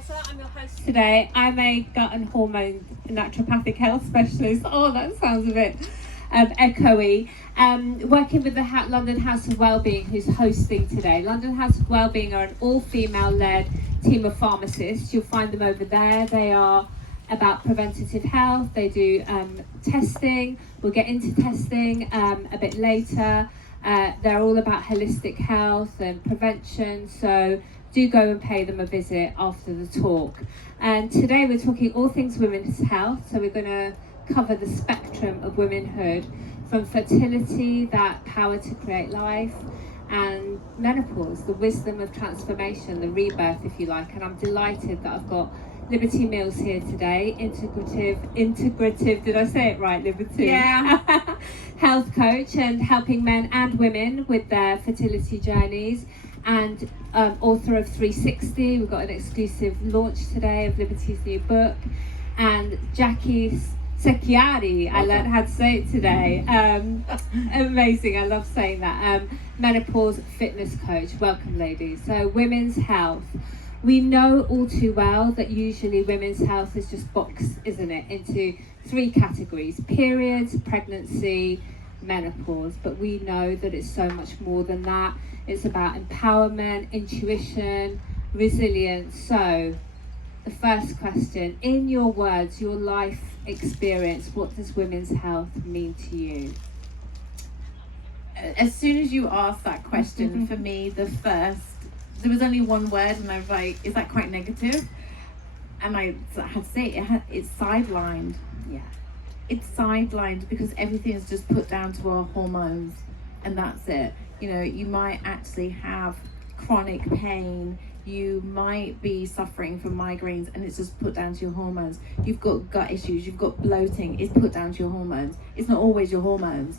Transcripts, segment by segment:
Martha. I'm your host today. I'm a gut and hormone naturopathic health specialist. Oh, that sounds a bit echoey. Working with the London House of Wellbeing, who's hosting today. London House of Wellbeing are an all-female led team of pharmacists. You'll find them over there. They are about preventative health. They do testing. We'll get into testing a bit later. They're all about holistic health and prevention, so do go and pay them a visit after the talk. And today we're talking all things women's health, so we're going to cover the spectrum of womanhood, from fertility, that power to create life, and menopause, the wisdom of transformation, the rebirth, if you like. And I'm delighted that I've got Liberty Mills here today, integrative, did I say it right, Liberty? Yeah. Health coach and helping men and women with their fertility journeys, and author of 360. We've got an exclusive launch today of Liberty's new book. And Jackie Secchiari, I learned how to say it today. Amazing, I love saying that. Menopause fitness coach. Welcome, ladies. So women's health. We know all too well that usually women's health is just boxed, isn't it, into three categories: periods, pregnancy, menopause. But we know that it's so much more than that. It's about empowerment, intuition, resilience. So the first question, in your words, your life experience, what does women's health mean to you? As soon as you asked that question, for me, there was only one word, and I was like, is that quite negative? And I had to say it's sidelined. Yeah. It's sidelined because everything is just put down to our hormones, and that's it. You know, you might actually have chronic pain, you might be suffering from migraines, and it's just put down to your hormones. You've got gut issues, you've got bloating, it's put down to your hormones. It's not always your hormones.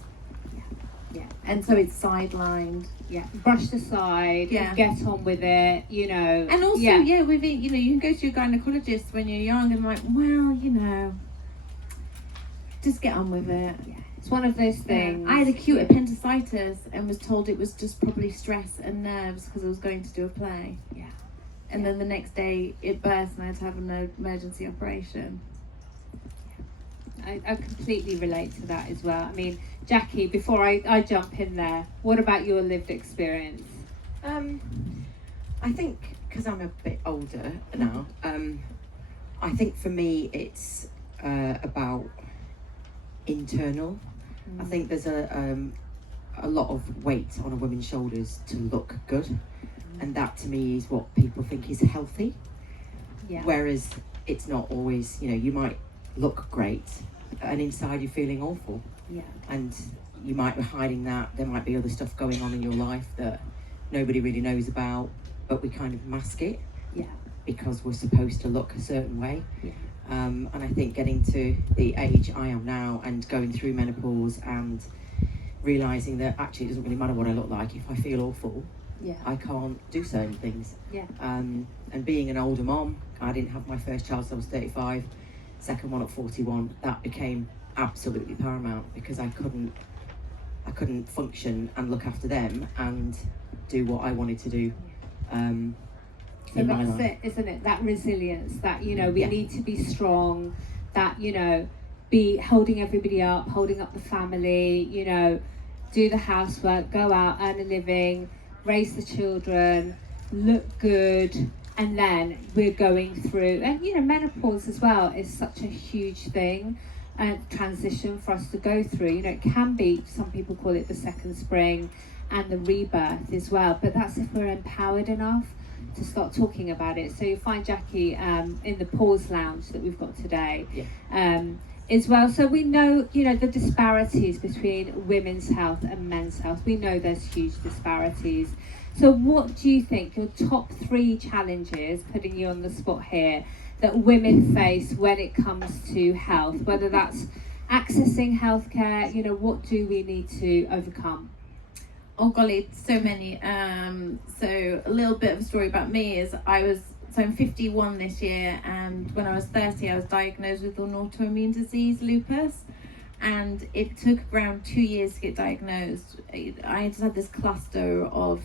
Yeah. And so it's sidelined. Yeah, brushed aside. Yeah. Get on with it, you know. And also, with it, you know, you can go to your gynecologist when you're young and like, well, you know, just get on with it. Yeah. It's one of those things. I had acute appendicitis and was told it was just probably stress and nerves because I was going to do a play. Yeah. And then the next day it burst and I had to have an emergency operation. I completely relate to that as well. I mean, Jackie, before I jump in there, what about your lived experience? I think, because I'm a bit older now, I think for me it's about internal. I think there's a lot of weight on a woman's shoulders to look good, and that to me is what people think is healthy. Yeah. Whereas it's not always, you know, you might look great and inside you're feeling awful. Yeah. And you might be hiding that. There might be other stuff going on in your life that nobody really knows about, but we kind of mask it. Yeah. Because we're supposed to look a certain way. Yeah. And I think getting to the age I am now and going through menopause and realising that actually it doesn't really matter what I look like. If I feel awful, Yeah. I can't do certain things. Yeah. And being an older mom, I didn't have my first child till I was 35, second one at 41. That became absolutely paramount because I couldn't function and look after them and do what I wanted to do. So that's it, isn't it? That resilience, that, you know, we need to be strong, that, you know, be holding everybody up, holding up the family, you know, do the housework, go out, earn a living, raise the children, look good. And then we're going through, and you know, menopause as well is such a huge thing, and transition for us to go through. You know, it can be, some people call it the second spring and the rebirth as well, but that's if we're empowered enough to start talking about it. So you'll find Jackie in the pause lounge that we've got today as well. So we know, you know, the disparities between women's health and men's health. We know there's huge disparities. So what do you think your top 3 challenges, putting you on the spot here, that women face when it comes to health, whether that's accessing healthcare, you know, what do we need to overcome? Oh golly, so many. So a little bit of a story about me is I'm 51 this year, and when I was 30 I was diagnosed with an autoimmune disease, lupus, and it took around 2 years to get diagnosed. I just had this cluster of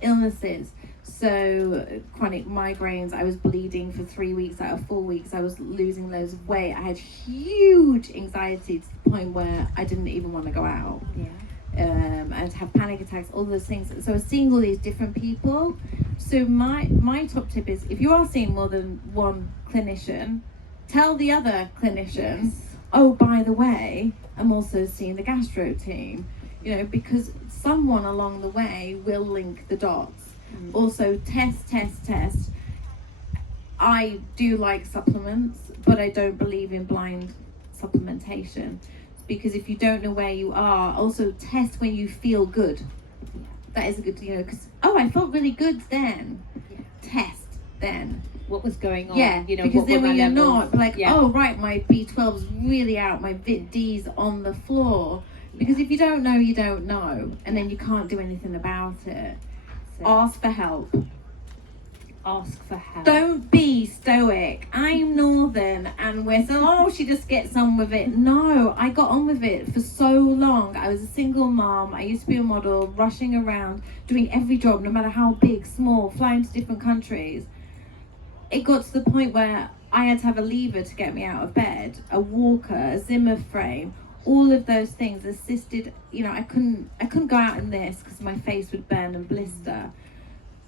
illnesses. So chronic migraines, I was bleeding for 3 weeks out of 4 weeks, I was losing loads of weight, I had huge anxiety to the point where I didn't even want to go out. I'd have panic attacks, all those things. So I was seeing all these different people. So my top tip is, if you are seeing more than one clinician, tell the other clinician, oh, by the way, I'm also seeing the gastro team, you know, because someone along the way will link the dots. Also, test. I do like supplements, but I don't believe in blind supplementation, because if you don't know where you are, also test when you feel good. That is a good, you know, because, oh, I felt really good then. Test then. What was going on? Yeah, you know, because what then were when my you're levels? not, like, oh, right, my B12's really out, my Vit D's on the floor. Because if you don't know, you don't know. And then you can't do anything about it. Ask for help. Ask for help. Don't be stoic. I'm northern and we're so, oh, she just gets on with it. No, I got on with it for so long. I was a single mom. I used to be a model, rushing around, doing every job, no matter how big, small, flying to different countries. It got to the point where I had to have a lever to get me out of bed, a walker, a Zimmer frame, all of those things assisted. You know, I couldn't go out in this because my face would burn and blister.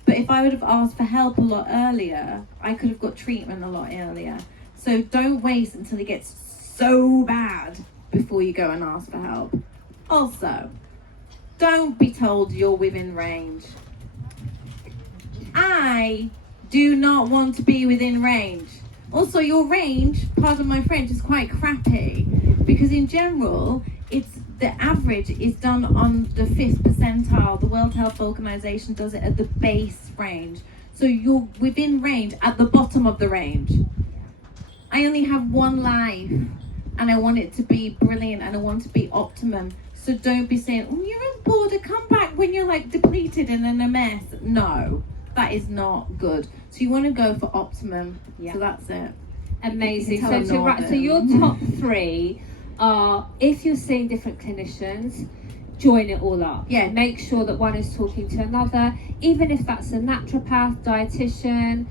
But if I would have asked for help a lot earlier, I could have got treatment a lot earlier. So don't wait until it gets so bad before you go and ask for help. Also, don't be told you're within range. I do not want to be within range. Also, your range, pardon my French, is quite crappy, because in general, the average is done on the 5th percentile. The World Health Organization does it at the base range. So you're within range at the bottom of the range. I only have one life, and I want it to be brilliant, and I want it to be optimum. So don't be saying, oh, you're in border, come back when you're like depleted and in a mess. No, that is not good. So you want to go for optimum. So that's it. Amazing. So your top 3 are, if you're seeing different clinicians, join it all up. Yeah. Make sure that one is talking to another, even if that's a naturopath, dietitian,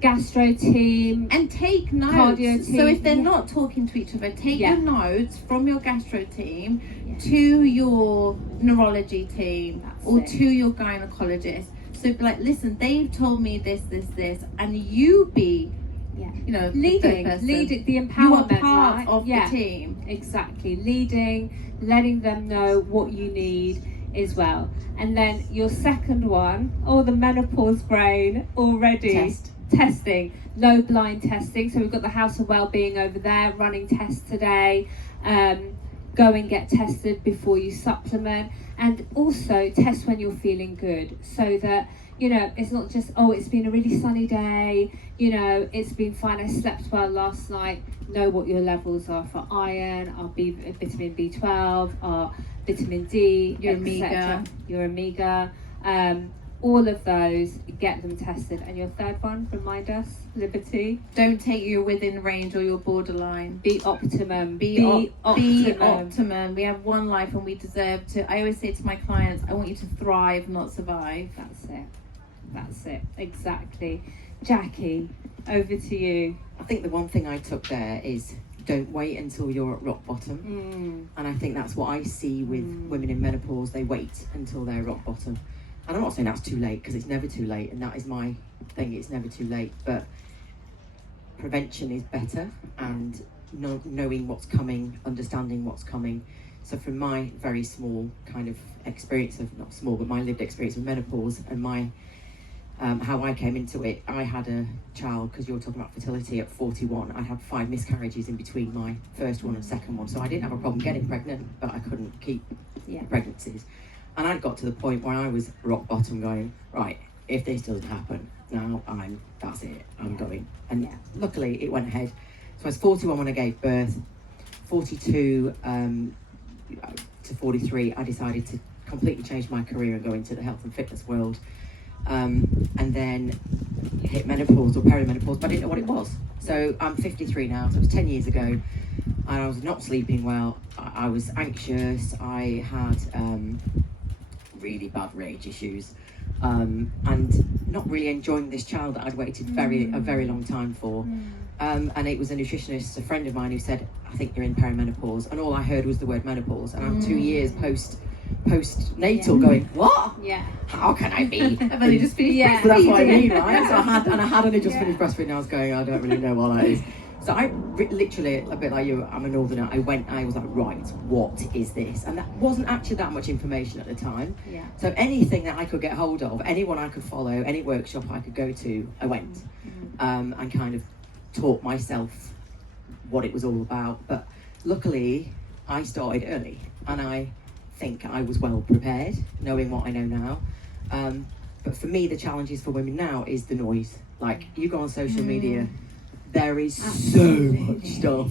gastro team, and take notes. Cardio team. So if they're not talking to each other, take your notes from your gastro team to your neurology team to your gynecologist. So be like, listen, they've told me this, and you be, you know, leading the empowerment. You are part of the team. Exactly, leading, letting them know what you need as well. And then your second one, the menopause brain already. Testing, no blind testing. So we've got the House of Wellbeing over there running tests today. Go and get tested before you supplement, and also test when you're feeling good, so that, you know, it's not just, it's been a really sunny day, you know, it's been fine, I slept well last night. Know what your levels are for iron, vitamin B12, vitamin D, your omega, all of those, get them tested. And your third one, remind us, Liberty. Don't take your within range or your borderline. Be optimum. Be optimum. We have one life and we deserve to. I always say to my clients, I want you to thrive, not survive. That's it. Exactly. Jackie, over to you. I think the one thing I took there is, don't wait until you're at rock bottom. And I think that's what I see with women in menopause. They wait until they're rock bottom. And I'm not saying that's too late, because it's never too late, and that is my thing, it's never too late. But prevention is better, and knowing what's coming, understanding what's coming. So from my very small kind of experience of, not small, but my lived experience with menopause, and my how I came into it, I had a child, because you're talking about fertility, at 41. I had 5 miscarriages in between my first one and second one. So I didn't have a problem getting pregnant, but I couldn't keep pregnancies. And I'd got to the point where I was rock bottom, going, right, if this doesn't happen, now that's it, I'm going. And luckily it went ahead. So I was 41 when I gave birth. 42 to 43, I decided to completely change my career and go into the health and fitness world. And then hit menopause or perimenopause, but I didn't know what it was. So I'm 53 now, so it was 10 years ago. And I was not sleeping well. I was anxious. I had really bad rage issues. and not really enjoying this child that I'd waited a very long time for. And it was a nutritionist, a friend of mine, who said, I think you're in perimenopause, and all I heard was the word menopause, and I'm 2 years postnatal going, what? How can I be? I've only just finished But that's what I mean, right? So I had only just finished breastfeeding, and I was going, I don't really know what that is. So I literally, a bit like you, I'm a northerner, I was like, right, what is this? And that wasn't actually that much information at the time. So anything that I could get hold of, anyone I could follow, any workshop I could go to, I went, and kind of taught myself what it was all about. But luckily, I started early, and I think I was well prepared, knowing what I know now. But for me, the challenges for women now is the noise. Like, you go on social media, there is so much stuff.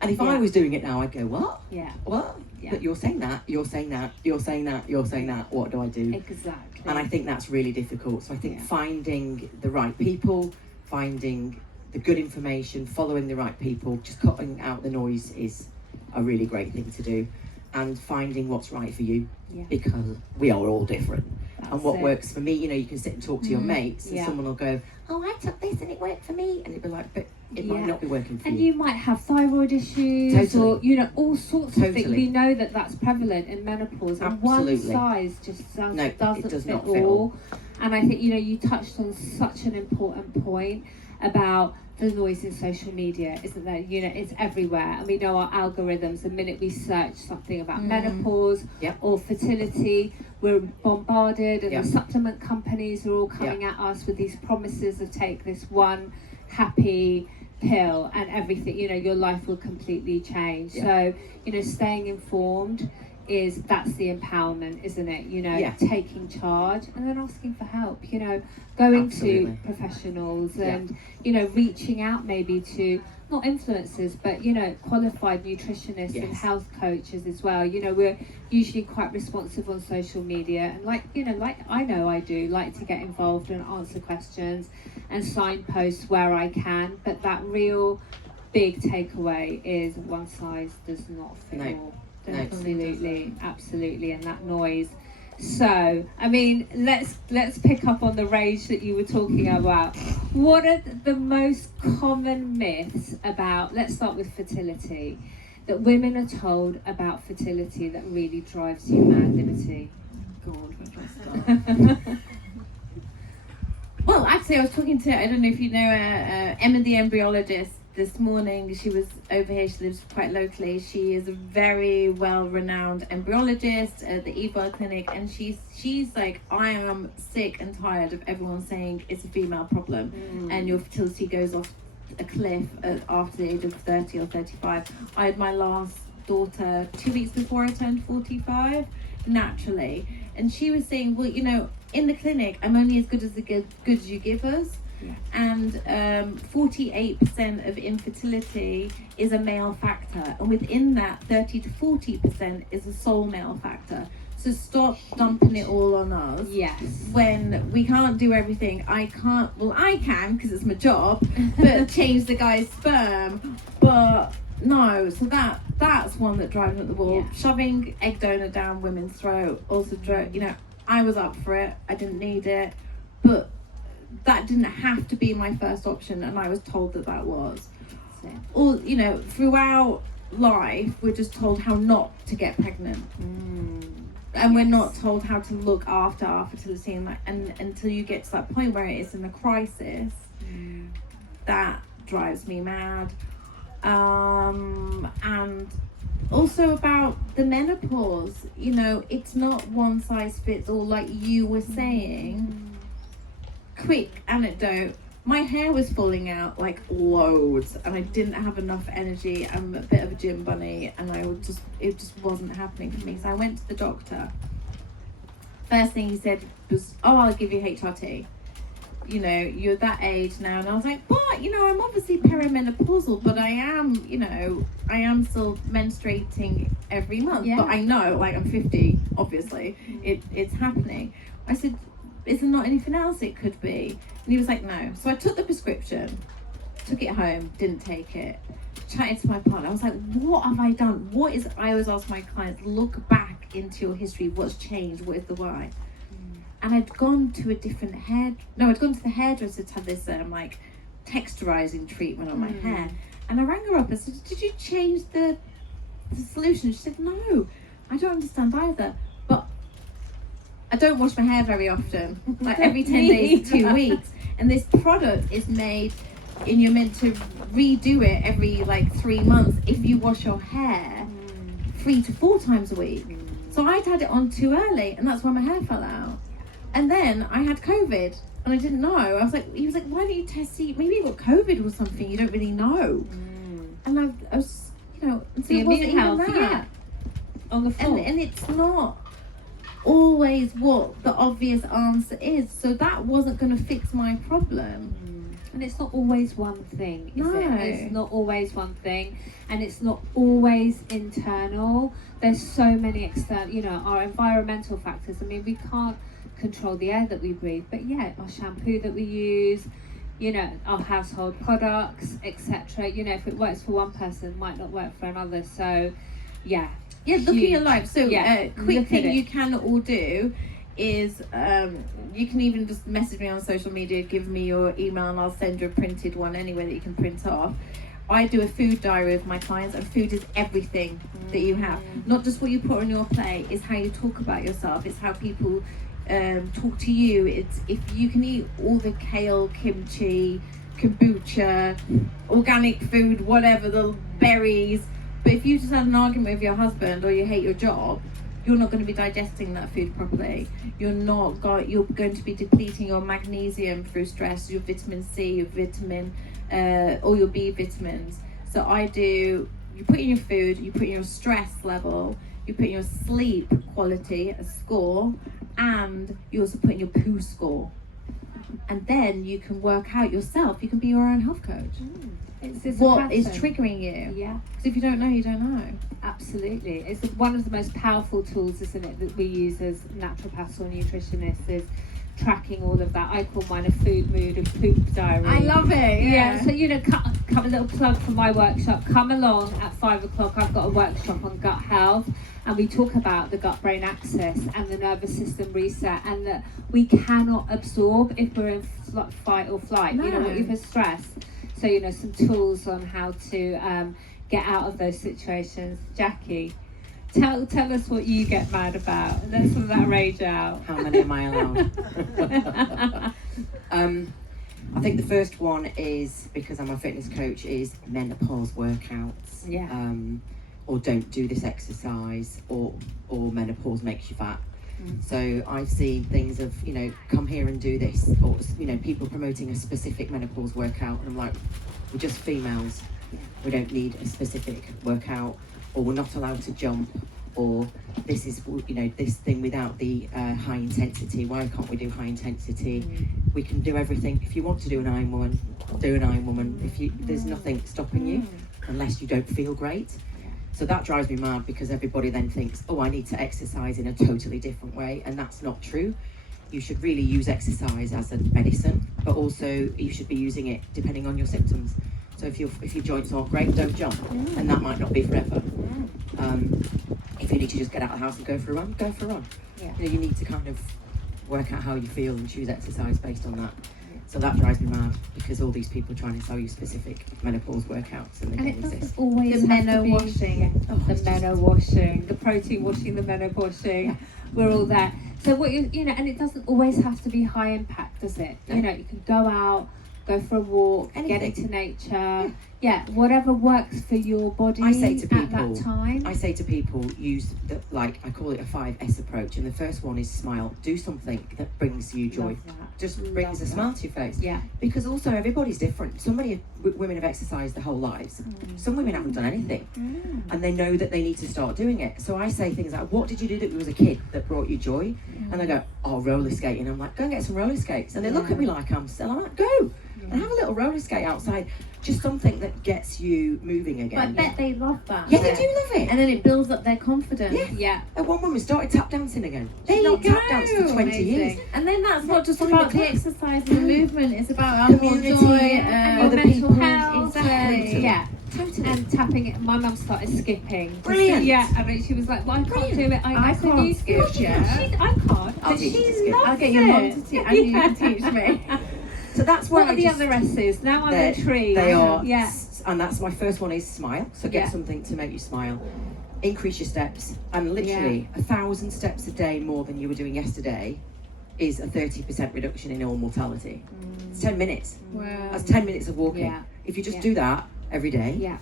And if I was doing it now, I'd go, what? What? But you're saying that, you're saying that, you're saying that, you're saying that, what do I do? Exactly. And I think that's really difficult. So I think finding the right people, finding the good information, following the right people, just cutting out the noise is a really great thing to do. And finding what's right for you, because we are all different. And what works for me, you can sit and talk to your mates, and someone will go, oh, I took this and it worked for me, and it'd be like, but it might not be working for you. And you might have thyroid issues, or all sorts of things. We know that that's prevalent in menopause, and one size just doesn't fit all. And I think you touched on such an important point about the noise in social media, isn't there? It's everywhere, and we know our algorithms. The minute we search something about menopause or fertility, we're bombarded, and the supplement companies are all coming at us with these promises of take this one happy pill and everything, your life will completely change. So, staying informed that's the empowerment, isn't it? Taking charge, and then asking for help, going to professionals, and reaching out maybe to not influencers, but qualified nutritionists and health coaches as well. We're usually quite responsive on social media, and like I know I do like to get involved and answer questions and signpost where I can, but that real big takeaway is one size does not fit all. Absolutely, and that noise. So, I mean, let's pick up on the rage that you were talking about. What are the most common myths about, let's start with fertility, that women are told about fertility that really drives you mad, Liberty? God, where do I start? Well, actually, I was talking to, I don't know if you know, Emma the embryologist this morning. She was over here, she lives quite locally. She is a very well-renowned embryologist at the EVA clinic, and she's like, I am sick and tired of everyone saying it's a female problem and your fertility goes off a cliff after the age of 30 or 35. I had my last daughter 2 weeks before I turned 45, naturally, and she was saying, well, in the clinic, I'm only as good as the goods you give us. And 48% of infertility is a male factor, and within that 30 to 40% is a sole male factor. So stop dumping it all on us. When we can't do everything. I can because it's my job, but change the guy's sperm, but no. So that's one that drives me up the wall. Shoving egg donor down women's throat also I was up for it, I didn't need it, but that didn't have to be my first option, and I was told that was. Or, throughout life, we're just told how not to get pregnant. And we're not told how to look after our fertility, and until you get to that point where it is in a crisis, that drives me mad. And also about the menopause, it's not one size fits all, like you were saying. Quick anecdote, my hair was falling out like loads, and I didn't have enough energy. I'm a bit of a gym bunny, and it just wasn't happening for me. So I went to the doctor. First thing he said was, oh, I'll give you HRT. You're that age now. And I was like, but I'm obviously perimenopausal, but I am still menstruating every month. But I know, like, I'm 50, obviously it's happening. I said, is there not anything else it could be? And he was like, no. So I took the prescription, took it home, didn't take it, chatted to my partner. I was like, what have I done? I always ask my clients, look back into your history, what's changed, what is the why? and I'd gone to the hairdresser to have this like texturizing treatment on my hair, and I rang her up and said, did you change the solution? She said, no, I don't understand either, but I don't wash my hair very often, like every 10 days to 2 weeks, and this product is made and you're meant to redo it every like 3 months if you wash your hair 3 to 4 times a week. So I'd had it on too early, and that's why my hair fell out. And then I had COVID, and I didn't know. He was like, why don't you test, see, maybe you got COVID or something, you don't really know. And I was, and so the it wasn't immune health, even that. On the floor. And it's not always what the obvious answer is. So that wasn't going to fix my problem. And it's not always one thing, is No. it? It's not always one thing, and it's not always internal. There's so many external, our environmental factors. I mean, we can't control the air that we breathe, but yeah, our shampoo that we use, our household products, etc. If it works for one person, it might not work for another. So, yeah, look at your life. So, quick look thing at it. you can all do is you can even just message me on social media, give me your email, and I'll send you a printed one anyway that you can print off. I do a food diary with my clients, and food is everything that you have. Not just what you put on your plate, it's how you talk about yourself, it's how people talk to you. It's if you can eat all the kale, kimchi, kombucha, organic food, whatever, the berries, but if you just had an argument with your husband or you hate your job, you're not going to be digesting that food properly. You're going to be depleting your magnesium through stress, your vitamin C, your vitamin, all your B vitamins. So you put in your food, you put in your stress level, you put in your sleep quality, a score, and you also put in your poo score. And then you can work out yourself. You can be your own health coach. It's What is triggering you? Yeah. Because if you don't know, you don't know. Absolutely. It's one of the most powerful tools, isn't it, that we use as naturopaths or nutritionists, is tracking all of that. I call mine a food mood and poop diary. I love it. Yeah, so come a little plug for my workshop. Come along at 5 o'clock. I've got a workshop on gut health, and we talk about the gut-brain axis and the nervous system reset, and that we cannot absorb if we're in fight or flight. No. If we're stressed. So some tools on how to get out of those situations. Jackie, tell us what you get mad about. Let's let that rage out. How many am I allowed? I think the first one is, because I'm a fitness coach, is menopause workouts. Yeah. Or don't do this exercise, or menopause makes you fat. So I've seen things of, come here and do this, or, people promoting a specific menopause workout, and I'm like, we're just females. We don't need a specific workout, or we're not allowed to jump, or this is, this thing without the high intensity. Why can't we do high intensity? We can do everything. If you want to do an Ironwoman, do an Ironwoman. There's nothing stopping you, unless you don't feel great. So that drives me mad, because everybody then thinks, I need to exercise in a totally different way, and that's not true. You should really use exercise as a medicine, but also you should be using it depending on your symptoms. So if your joints aren't great, don't jump, and that might not be forever. If you need to just get out of the house and go for a run, go for a run. Yeah. You need to kind of work out how you feel and choose exercise based on that. So that drives me mad, because all these people are trying to sell you specific menopause workouts, and they And don't it exist. doesn't always The have to meno be, washing. the meno washing, the protein washing, the meno washing. Yeah. We're all there. So what and it doesn't always have to be high impact, does it? No. You can go out, go for a walk, get Anything. into nature. Yeah, whatever works for your body I say to at people, that time. I say to people, use I call it a 5S approach, and the first one is smile. Do something that brings you joy. Love that. Just Love brings a that. smile to your face. Yeah. Because also everybody's different. Women have exercised their whole lives. Some women haven't done anything, and they know that they need to start doing it. So I say things like, what did you do that was a kid that brought you joy? And they go, roller skating. I'm like, go and get some roller skates. And they look at me like I'm still. I'm like, go and have a little roller skate outside. Just something that gets you moving again. But I bet they love that. Yeah, they do love it. And then it builds up their confidence. Yeah. Yeah. And one woman started tap dancing again. There She's you not tap danced for 20 Amazing. years. And then that's not just Find about a the club. exercise and the movement, it's about our Community, joy, And your other mental people. health. Exactly. Yeah. Totally. and tapping it. My mum started skipping. Brilliant. Yeah, I mean, she was like, well, I can't do it. I said, can't "You skip, skip." yeah. I can't. I'll But teach you she to skip. loves I'll get your mum it. to teach, and you can teach me. So that's where What are the other S's? Now I'm intrigued. They are, Yeah. and that's my first one is smile. So get Yeah. something to make you smile. Increase your steps, and literally 1,000 steps a day more than you were doing yesterday is a 30% reduction in all mortality. It's 10 minutes. Wow. That's 10 minutes of walking. Yeah. If you just Yeah. do that every day, Yeah.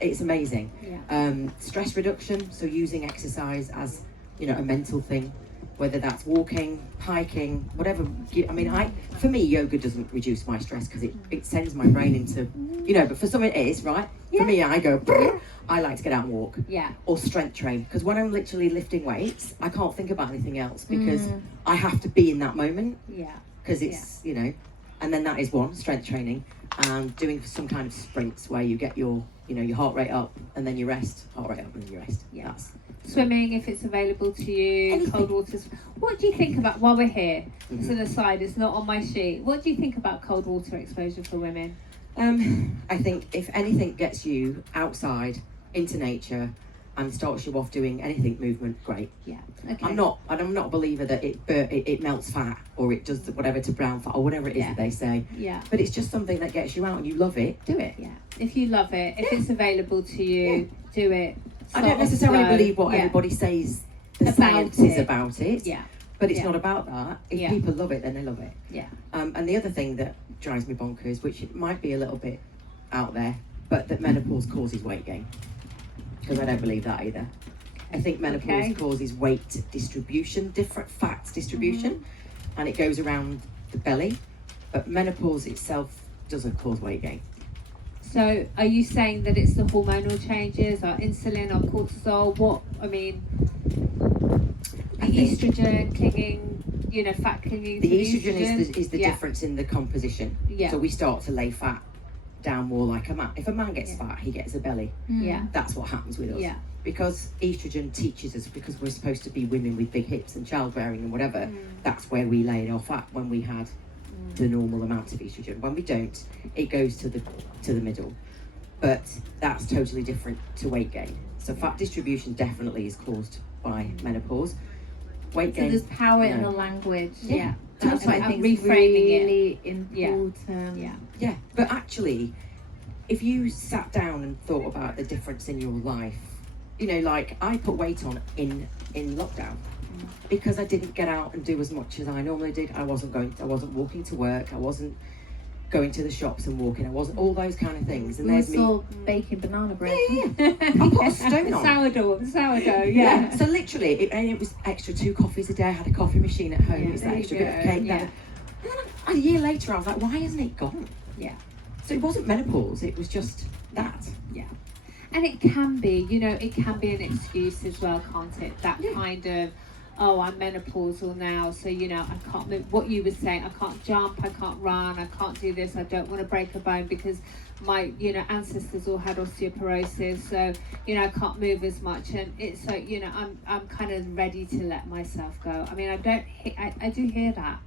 it's amazing. Yeah. Stress reduction, so using exercise as, a mental thing, whether that's walking, hiking, whatever. I mean, for me, yoga doesn't reduce my stress because it sends my brain into, but for some it is, right? Yeah. For me, I go, I like to get out and walk. Yeah. Or strength train, because when I'm literally lifting weights, I can't think about anything else because I have to be in that moment Yeah. because it's, and then that is one, strength training, and doing some kind of sprints where you get your, your heart rate up and then you rest, heart rate up and then you rest. Yeah. That's Swimming, if it's available to you, Anything. cold water. What do you think about, while we're here, it's an aside, it's not on my sheet, what do you think about cold water exposure for women? I think if anything gets you outside into nature and starts you off doing anything movement, great. Yeah, okay. I'm not a believer that it melts fat or it does whatever to brown fat or whatever it is that they say. Yeah. But it's just something that gets you out and you love it, do it. Yeah, if you love it, if it's available to you, do it. I don't necessarily Slow. believe what Yeah. everybody says the About science is it. about it. Yeah. But it's Yeah. not about that. If Yeah. people love it, then they love it. Yeah. And the other thing that drives me bonkers, which it might be a little bit out there, but that menopause causes weight gain. Because I don't believe that either. I think menopause causes weight distribution, different fats distribution, and it goes around the belly. But menopause itself doesn't cause weight gain. So are you saying that it's the hormonal changes, or insulin, or cortisol? What, I mean, the estrogen clinging, fat clinging The to estrogen is the Yeah. difference in the composition. Yeah. So we start to lay fat down more like a man. If a man gets Yeah. fat, he gets a belly. Yeah. That's what happens with us. Yeah. Because estrogen teaches us, because we're supposed to be women with big hips and childbearing and whatever, that's where we laid our fat when we had the normal amount of estrogen. When we don't, it goes to the middle. But that's totally different to weight gain. So fat distribution definitely is caused by menopause. Weight So gain. there's power in no. the language. Yeah. That's what I And think is reframing it. really important. Yeah. Yeah, but actually, if you sat down and thought about the difference in your life, like I put weight on in lockdown because I didn't get out and do as much as I normally did. I wasn't walking to work. I wasn't going to the shops and walking. I wasn't all those kind of things. And We there's me. saw baking banana bread. I put a stone on. Sourdough, yeah. So literally, it was extra 2 coffees a day. I had a coffee machine at home. Yeah, It's there that you extra go, bit of cake. yeah. And then a year later, I was like, why isn't it gone? Yeah. So it wasn't menopause. It was just that. Yeah. And it can be, it can be an excuse as well, can't it? That kind of, oh, I'm menopausal now, so, I can't move. What you were saying, I can't jump, I can't run, I can't do this, I don't want to break a bone because my, ancestors all had osteoporosis, so, I can't move as much. And it's like, I'm kind of ready to let myself go. I mean, I do hear that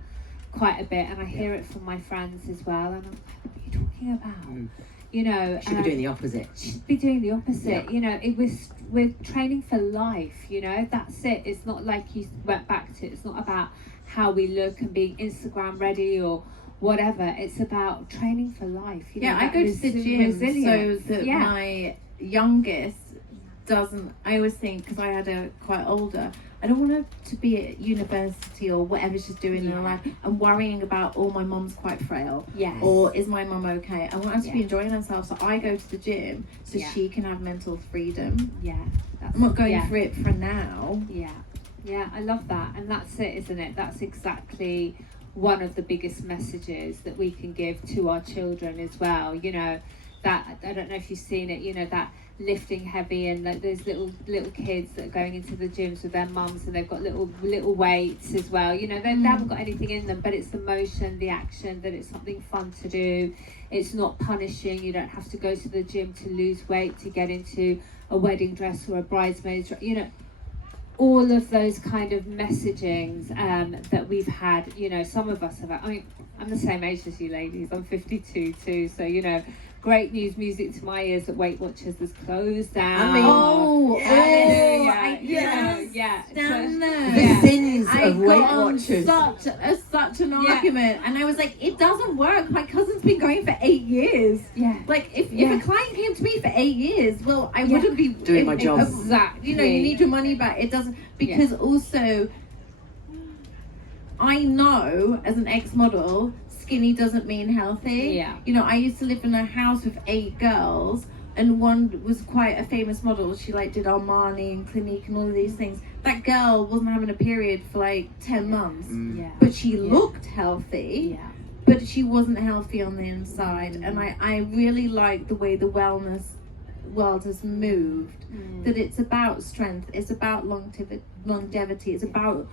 quite a bit, and I hear it from my friends as well, and I'm like, what are you talking about? Should be doing the opposite. Should be doing the opposite. We're training for life. That's it. It's not like you went back to. It's not about how we look and being Instagram ready or whatever. It's about training for life. I go to the gym so that my youngest doesn't. I always think, because I had her quite older, I don't want her to be at university or whatever she's doing in her life and worrying about, oh, my mum's quite frail. Yes. Or is my mum okay? I want her to be Yeah. enjoying herself, so I go to the gym so she can have mental freedom. Yeah. I'm not going for it for now. Yeah, I love that. And that's it, isn't it? That's exactly one of the biggest messages that we can give to our children as well. That, I don't know if you've seen it, that lifting heavy, and like those little kids that are going into the gyms with their mums, and they've got little weights as well. They haven't got anything in them, but it's the motion, the action, that it's something fun to do. It's not punishing. You don't have to go to the gym to lose weight to get into a wedding dress or a bridesmaid's dress. All of those kind of messagings that we've had. Some of us have. I mean, I'm the same age as you ladies. I'm 52 too, so great news, music to my ears, that Weight Watchers has closed down. I mean, yeah. The sins I of Weight got on Watchers. such an argument, and I was like, it doesn't work. My cousin's been going for 8 years. Yeah. Like, if a client came to me for 8 years, well, I wouldn't be doing my job. Exactly. You know, you need your money back. It doesn't, because also, I know as an ex-model, skinny doesn't mean healthy. Yeah. You know, I used to live in a house with 8 girls, and one was quite a famous model. She like did Armani and Clinique and all of these things. That girl wasn't having a period for like 10 months, but she looked healthy. Yeah. But she wasn't healthy on the inside. And I really like the way the wellness world has moved. That it's about strength, it's about longevity, it's about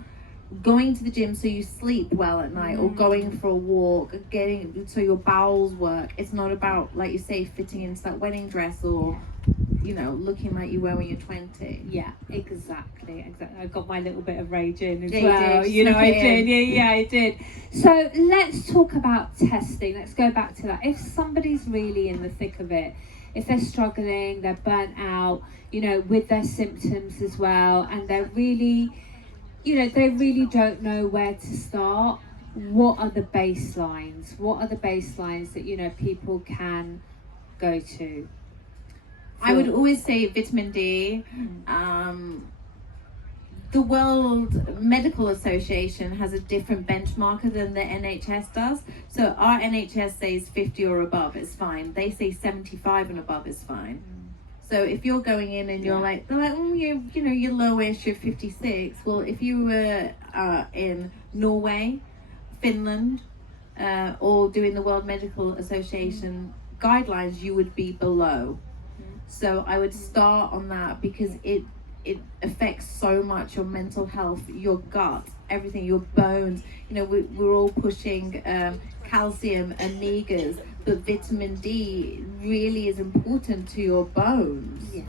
going to the gym so you sleep well at night, or going for a walk, getting so your bowels work. It's not about, like you say, fitting into that wedding dress, or you know, looking like you were when you're 20. Yeah, exactly. I got my little bit of rage in as Yeah, well. you did. I did. Yeah, I did. So let's talk about testing. Let's go back to that. If somebody's really in the thick of it, if they're struggling, they're burnt out, you know, with their symptoms as well, and they're really, you know, they really don't know where to start, what are the baselines? What are the baselines that, you know, people can go to? I would always say vitamin D. The World Medical Association has a different benchmarker than the NHS does. So our NHS says 50 or above is fine. They say 75 and above is fine. So if you're going in and you're like, they're like, oh, you're lowish, you're 56. Well, if you were in Norway, Finland, or doing the World Medical Association guidelines, you would be below. So I would start on that, because it affects so much your mental health, your gut, everything, your bones. You know, we're all pushing calcium, omegas, but vitamin D really is important to your bones.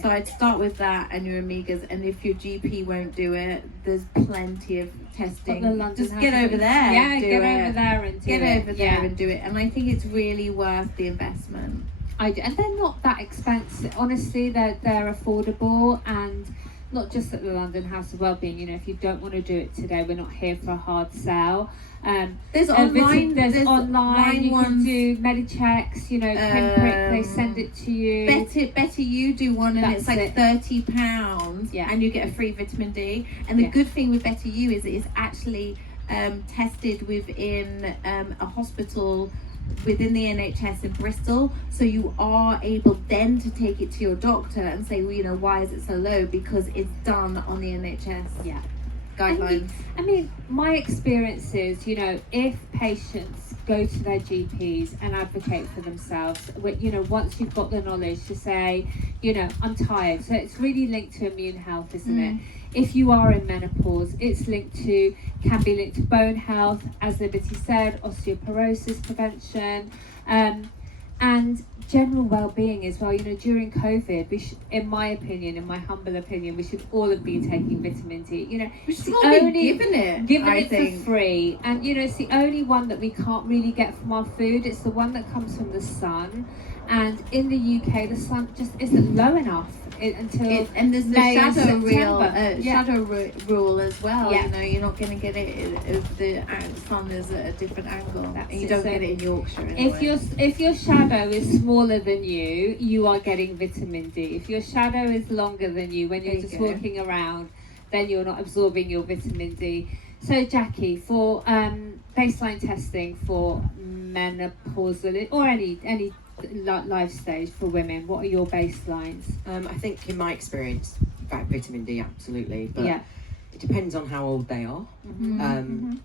So I'd start with that and your omegas, and if your GP won't do it, there's plenty of testing. Just get over there. Yeah, get over there and do it. Get over there and do it. And I think it's really worth the investment. I do. And they're not that expensive. Honestly, they're affordable, and not just at the London House of Wellbeing. You know, if you don't want to do it today, we're not here for a hard sell. There's online. There's online. You can do MediChecks. You know, pinprick. They send it to you. Better you do one, and That's it's like it. £30, and you get a free vitamin D. And the good thing with Better You is it's actually tested within a hospital within the NHS in Bristol, so you are able then to take it to your doctor and say, well, you know, why is it so low? Because it's done on the NHS guidelines. I mean, my experience is, you know, if patients go to their GPs and advocate for themselves, you know, once you've got the knowledge to say, you know, I'm tired. So it's really linked to immune health, isn't it? If you are in menopause, it's can be linked to bone health, as Liberty said, osteoporosis prevention, and general well-being as well. You know, during COVID, we should, in my humble opinion, we should all have been taking vitamin D. You know, we should all be given it for free. And you know, it's the only one that we can't really get from our food. It's the one that comes from the sun. And in the UK, the sun just isn't low enough until and there's the shadow rule as well. Yeah. You know, you're not going to get it if the sun is at a different angle. And you don't get it in Yorkshire anyway. If your shadow is smaller than you, you are getting vitamin D. If your shadow is longer than you, when you're just walking around, then you're not absorbing your vitamin D. So Jackie, for baseline testing for menopause or any life stage for women, what are your baselines? I think in my experience, vitamin D, absolutely, but it depends on how old they are.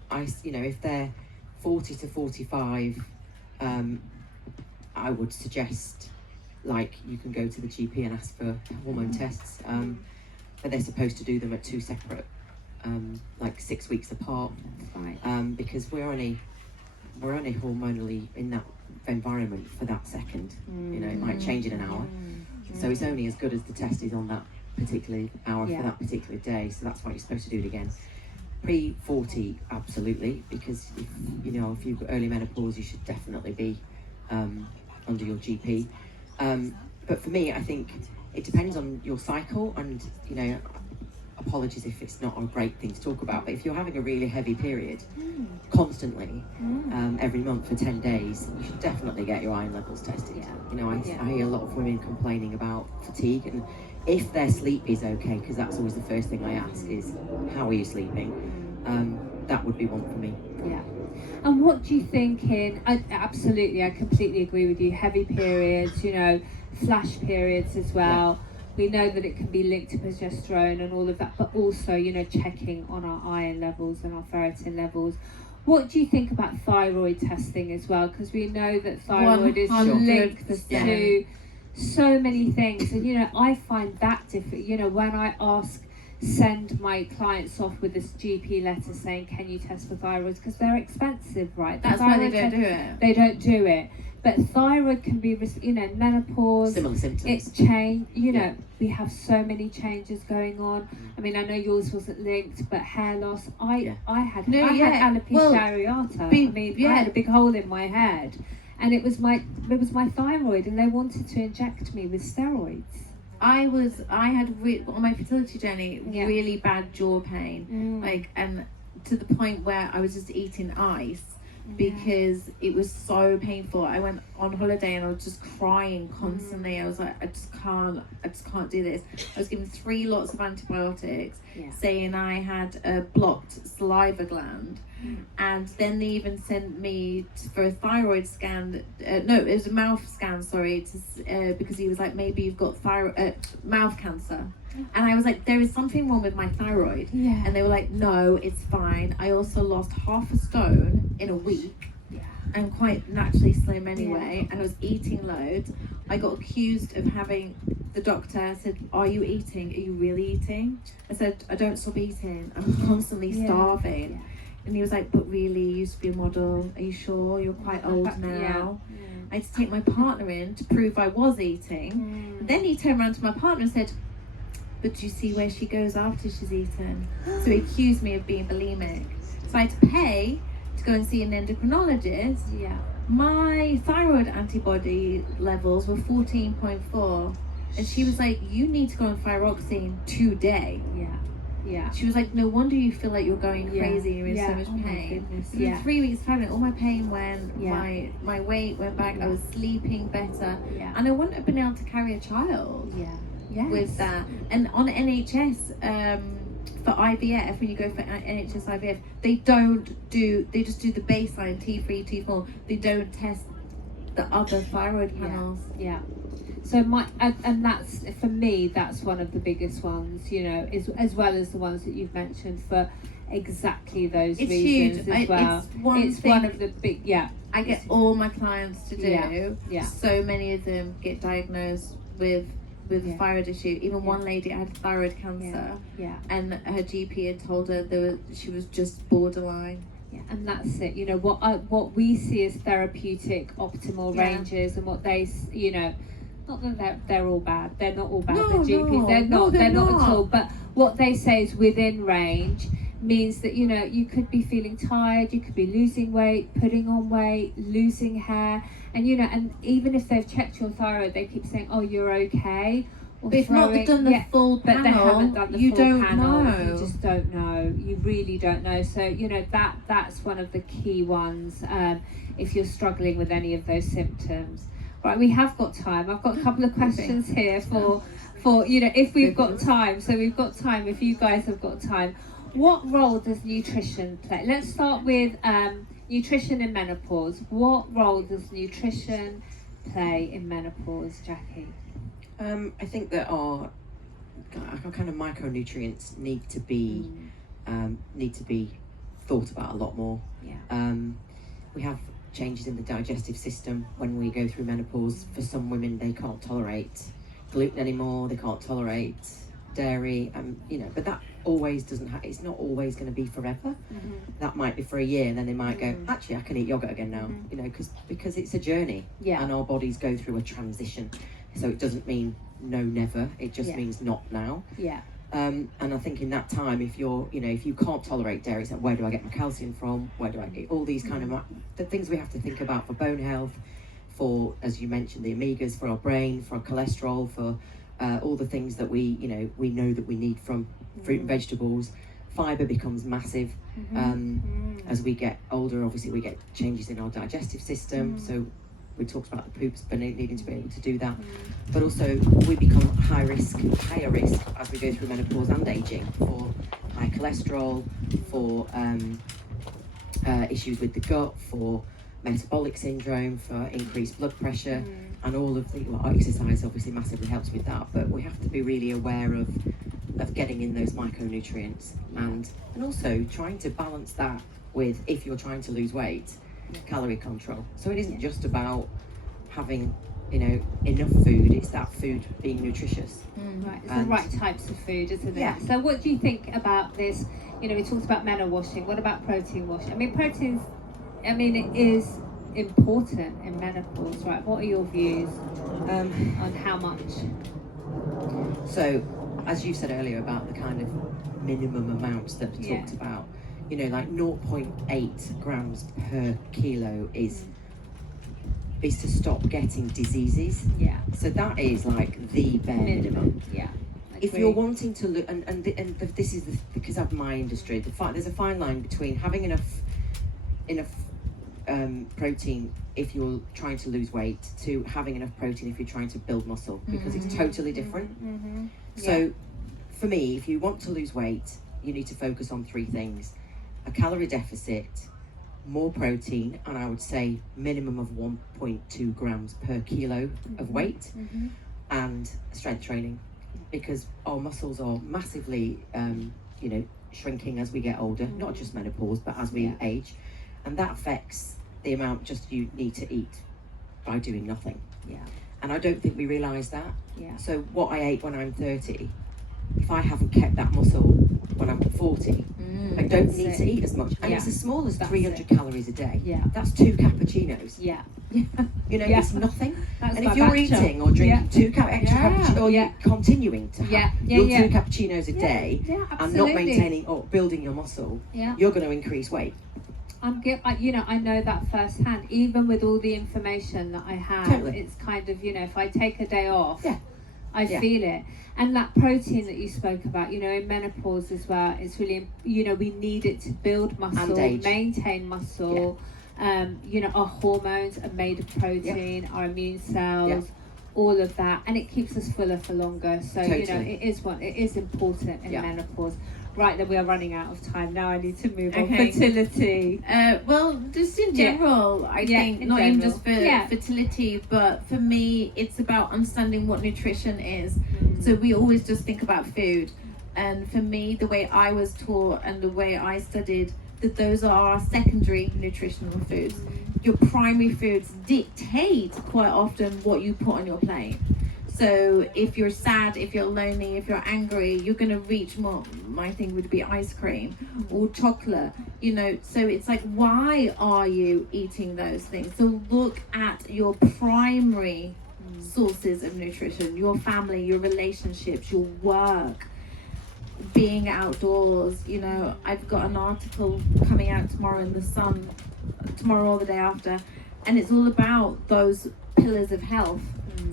If they're 40 to 45, I would suggest, like, you can go to the GP and ask for hormone tests, but they're supposed to do them at 2 separate, like 6 weeks apart, because we're only hormonally in that environment for that second. You know, it might change in an hour, so it's only as good as the test is on that particular hour for that particular day. So that's why you're supposed to do it again. Pre-40, absolutely, because if you've got early menopause, you should definitely be under your GP. But for me, I think it depends on your cycle, and you know, apologies if it's not a great thing to talk about, but if you're having a really heavy period constantly, every month for 10 days, you should definitely get your iron levels tested. You know, I hear a lot of women complaining about fatigue, and if their sleep is okay, because that's always the first thing I ask is, how are you sleeping? That would be one for me. Yeah. And what do you think absolutely, I completely agree with you, heavy periods, you know, flash periods as well. We know that it can be linked to progesterone and all of that, but also, you know, checking on our iron levels and our ferritin levels. What do you think about thyroid testing as well? Because we know that thyroid is linked to so many things. And, you know, I find that different. You know, when I send my clients off with this GP letter saying, can you test for thyroid? Because they're expensive, right? That's why they don't do it. They don't do it. But thyroid can be, you know, menopause. Similar symptoms. It's change, you know, we have so many changes going on. I mean, I know yours wasn't linked, but hair loss. I had alopecia areata. I had a big hole in my head, and it was my thyroid, and they wanted to inject me with steroids. I had on my fertility journey really bad jaw pain, like, and to the point where I was just eating ice because it was so painful. I went on holiday and I was just crying constantly. I was like, I just can't do this. I was given 3 lots of antibiotics, saying I had a blocked saliva gland. And then they even sent me for a thyroid scan. No, it was a mouth scan, sorry, because he was like, maybe you've got mouth cancer. And I was like, there is something wrong with my thyroid. And they were like, no, it's fine. I also lost half a stone in a week. I'm quite naturally slim anyway, and I was eating loads. I got accused of having, the doctor said, are you eating? Are you really eating? I said, I don't stop eating. I'm constantly starving. And he was like, but really, you used to be a model. Are you sure? You're quite old now. I had to take my partner in to prove I was eating. Then he turned around to my partner and said, but do you see where she goes after she's eaten? So he accused me of being bulimic. So I had to pay to go and see an endocrinologist. My thyroid antibody levels were 14.4. And she was like, you need to go on thyroxine today. She was like, no wonder you feel like you're going crazy, you're in so much pain. In 3 weeks pregnant, all my pain went, my weight went back, I was sleeping better, and I wouldn't have been able to carry a child with that. And on NHS, for IVF, when you go for NHS IVF, they just do the baseline T3, T4, they don't test the other thyroid panels. So and that's, for me, that's one of the biggest ones, you know, as well as the ones that you've mentioned for exactly those reasons as well. It's one of the big, I get all my clients to do. So many of them get diagnosed with a thyroid issue. Even one lady had thyroid cancer, and her GP had told her she was just borderline. And that's it. You know, what we see as therapeutic optimal ranges, and what they, you know, not that they're all bad. They're not all bad. The GPs, they're not at all. But what they say is within range means that, you know, you could be feeling tired, you could be losing weight, putting on weight, losing hair, and you know, and even if they've checked your thyroid, they keep saying, oh, you're okay. But if not, they've done the full panel, but they haven't done the full panel. Know. You just don't know. You really don't know. So, you know, that's one of the key ones if you're struggling with any of those symptoms. Right, we have got time. I've got a couple of questions here for you know, if we've got time. So we've got time, if you guys have got time. What role does nutrition play? Let's start with nutrition in menopause. What role does nutrition play in menopause, Jackie? I think that our kind of micronutrients need to be thought about a lot more. We have changes in the digestive system when we go through menopause. For some women, they can't tolerate gluten anymore, they can't tolerate dairy, you know, but that always doesn't it's not always going to be forever. That might be for a year, and then they might go, actually I can eat yogurt again now, you know, because it's a journey, and our bodies go through a transition. So it doesn't mean no never, it just means not now. And I think in that time, if you can't tolerate dairy, it's like, where do I get my calcium from? Where do I get all these kind of the things we have to think about for bone health, for, as you mentioned, the omegas, for our brain, for our cholesterol, for all the things that we know that we need from fruit and vegetables. Fibre becomes massive. As we get older, obviously we get changes in our digestive system. So we talked about the poops, but needing to be able to do that. But also we become higher risk as we go through menopause and aging for high cholesterol, for issues with the gut, for metabolic syndrome, for increased blood pressure, and all of the exercise obviously massively helps with that. But we have to be really aware of getting in those micronutrients, and also trying to balance that with, if you're trying to lose weight, calorie control. So it isn't just about having enough food, it's that food being nutritious. Right, it's the right types of food, isn't it? So what do you think about this? We talked about men washing. What about protein washing? I mean, it is important in menopause, right? What are your views on how much? So, as you said earlier about the kind of minimum amounts that we talked about, like 0.8 grams per kilo is to stop getting diseases. So that is like the bare minimum. If you're wanting to look, and this is because of my industry, there's a fine line between having enough protein if you're trying to lose weight to having enough protein if you're trying to build muscle, because it's totally different. So for me, if you want to lose weight, you need to focus on 3 things: a calorie deficit, more protein, and I would say minimum of 1.2 grams per kilo of weight, and strength training, because our muscles are massively shrinking as we get older, not just menopause, but as we age, and that affects the amount just you need to eat by doing nothing. And I don't think we realise that. So what I ate when I'm 30, if I haven't kept that muscle when I'm 40, I don't need to eat as much. And it's as small as 300 calories a day. That's 2 cappuccinos. It's nothing. And if you're eating or drinking 2 extra cappuccinos, or you're continuing to have your 2 cappuccinos a day and not maintaining or building your muscle, you're going to increase weight. I know that firsthand. Even with all the information that I have, it's kind of, if I take a day off, I feel it. And that protein that you spoke about, in menopause as well, it's really, we need it to build muscle, maintain muscle. Our hormones are made of protein, our immune cells, all of that, and it keeps us fuller for longer. So it is important in menopause. Right, then we are running out of time. Now I need to move on. Fertility. Well, just in general, I think, not even just for fertility, but for me, it's about understanding what nutrition is. So we always just think about food. And for me, the way I was taught and the way I studied, that those are our secondary nutritional foods. Your primary foods dictate quite often what you put on your plate. So if you're sad, if you're lonely, if you're angry, you're going to reach more. My thing would be ice cream or chocolate, So it's like, why are you eating those things? So look at your primary sources of nutrition, your family, your relationships, your work, being outdoors. I've got an article coming out tomorrow in The Sun, tomorrow or the day after, and it's all about those pillars of health.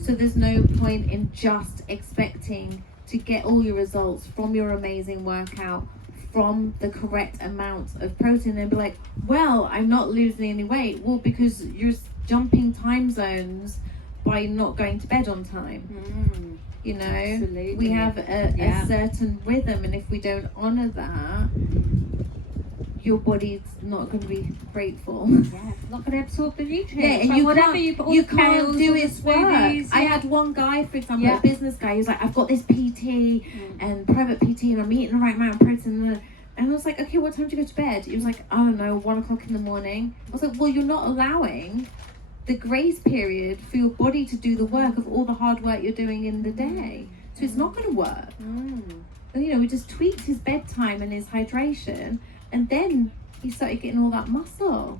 So there's no point in just expecting to get all your results from your amazing workout, from the correct amount of protein, and be like, well, I'm not losing any weight. Well, because you're jumping time zones by not going to bed on time. Absolutely. We have a certain rhythm, and if we don't honor that, your body's not going to be grateful. It's not going to absorb the nutrients. And you can't do its work. I had one guy, for example, a business guy, he was like, I've got this PT and private PT, and I'm eating the right amount of protein. And I was like, okay, what time do you go to bed? He was like, I don't know, 1 o'clock in the morning. I was like, well, you're not allowing the grace period for your body to do the work of all the hard work you're doing in the day. So it's not going to work. And, we just tweaked his bedtime and his hydration, and then he started getting all that muscle.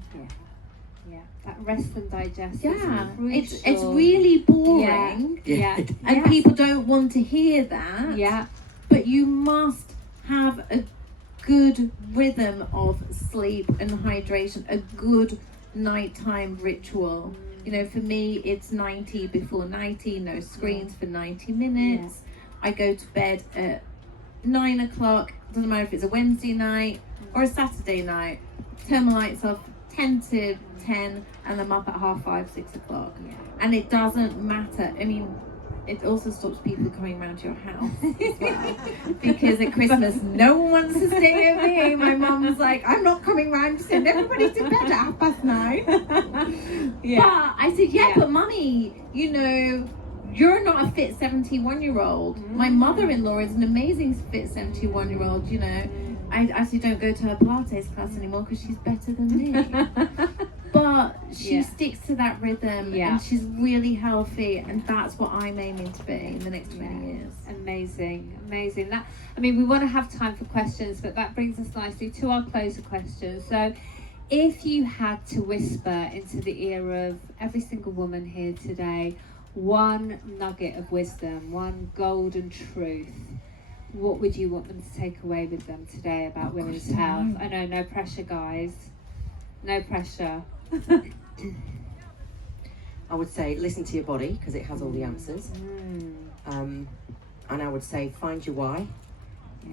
That rest and digest. It's really boring. And people don't want to hear that. But you must have a good rhythm of sleep and hydration, a good nighttime ritual. You know, for me, it's 90 before 90, no screens for 90 minutes. I go to bed at 9 o'clock, doesn't matter if it's a Wednesday night or a Saturday night. Turn my lights off 10 to 10, and I'm up at 5:30, 6 o'clock. And it doesn't matter. I mean, it also stops people coming around to your house as well. Because at Christmas, no one wants to stay with me. My mum's like, I'm not coming round to send everybody to bed at 9:30. But I said, but mummy, you know, you're not a fit 71-year-old. My mother-in-law is an amazing fit 71-year-old, you know. I actually don't go to her Pilates class anymore because she's better than me. But she sticks to that rhythm and she's really healthy, and that's what I'm aiming to be in the next 20 years. Amazing. That, I mean, we want to have time for questions, but that brings us nicely to our closer questions. So if you had to whisper into the ear of every single woman here today one nugget of wisdom, one golden truth, what would you want them to take away with them today about women's health? I know, no pressure, guys. No pressure. I would say listen to your body because it has all the answers. And I would say find your why,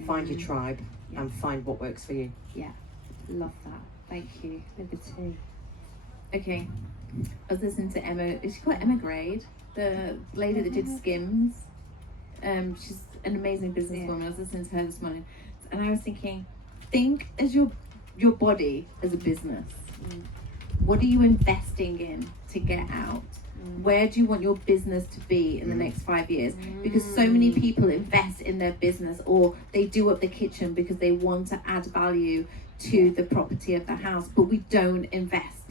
find your tribe, and find what works for you. Yeah, love that. Thank you. Liberty. Okay, I was listening to Emma. Is she called Emma Grade? The lady that did Skims. She's an amazing businesswoman. I was listening to her this morning, and I was thinking, think as your body as a business. What are you investing in to get out? Where do you want your business to be in the next 5 years? Because so many people invest in their business, or they do up the kitchen because they want to add value to the property of the house, but we don't invest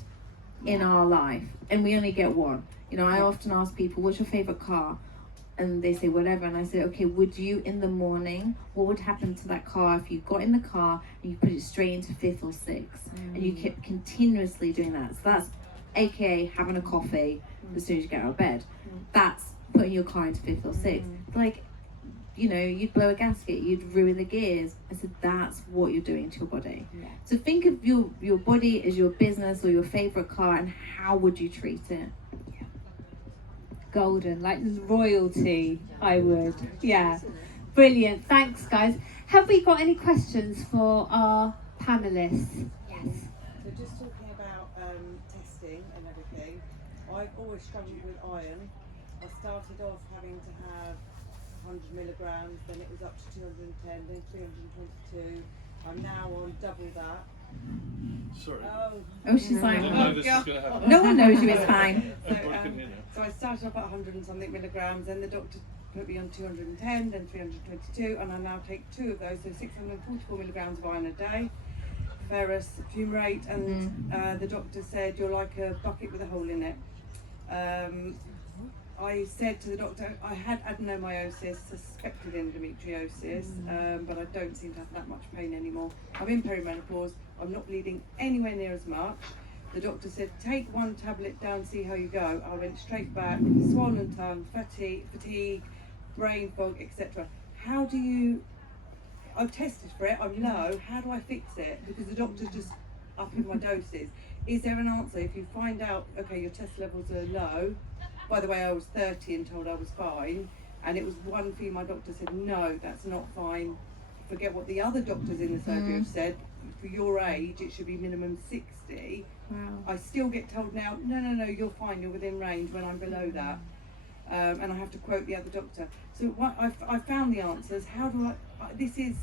in our life, and we only get one. You know, I often ask people, what's your favorite car? And they say whatever, and I say, okay, would you in the morning, what would happen to that car if you got in the car and you put it straight into fifth or sixth, and you kept continuously doing that? So that's aka having a coffee as soon as you get out of bed. That's putting your car into fifth or sixth. Like, you know, you'd blow a gasket, you'd ruin the gears. I said, that's what you're doing to your body. So think of your body as your business or your favorite car, and how would you treat it? Golden, like royalty, I would. Yeah, brilliant. Thanks, guys. Have we got any questions for our panelists? Yes. So just talking about testing and everything, I've always struggled with iron. I started off having to have 100 milligrams, then it was up to 210, then 322. I'm now on double that. Sorry. Oh, she's like, Didn't know this was going to happen. no one knows you, it's fine. So I started off at 100 and something milligrams, then the doctor put me on 210, then 322, and I now take 2 of those, so 644 milligrams of iron a day, ferrous, fumarate, and the doctor said, you're like a bucket with a hole in it. I said to the doctor, I had adenomyosis, suspected endometriosis, but I don't seem to have that much pain anymore. I'm in perimenopause, I'm not bleeding anywhere near as much. The doctor said, take 1 tablet down, see how you go. I went straight back, swollen tongue, fatigue, brain fog, etc. How do you, I've tested for it, I'm low, how do I fix it? Because the doctor's just upping my doses. Is there an answer? If you find out, okay, your test levels are low, by the way, I was 30 and told I was fine, and it was one female doctor said, no, that's not fine. Forget what the other doctors in the surgery have said. For your age, it should be minimum 60. Wow. I still get told now, no, you're fine, you're within range when I'm below that. And I have to quote the other doctor. So what I found the answers. How do I, this is,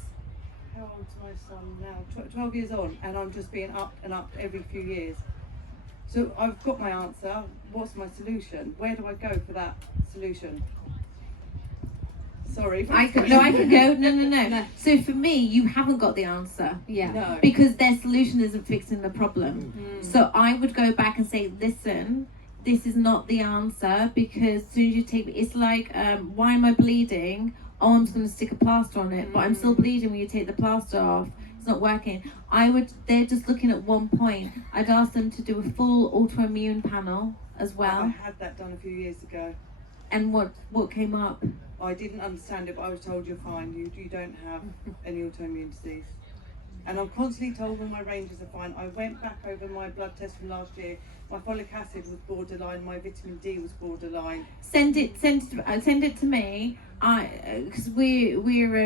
how old's my son now? 12 years on, and I'm just being up and up every few years. So I've got my answer. What's my solution? Where do I go for that solution? Sorry. I could go. No. So for me, you haven't got the answer. No. Because their solution isn't fixing the problem. So I would go back and say, listen, this is not the answer, because as soon as you take, it's like, why am I bleeding? Oh, I'm just going to stick a plaster on it, but I'm still bleeding when you take the plaster off. It's not working. They're just looking at one point. I'd ask them to do a full autoimmune panel as well. I had that done a few years ago. And what came up? I didn't understand it, but I was told you're fine. You don't have any autoimmune disease. And I'm constantly told all my ranges are fine. I went back over my blood test from last year. My folic acid was borderline. My vitamin D was borderline. Send it to me. Because we're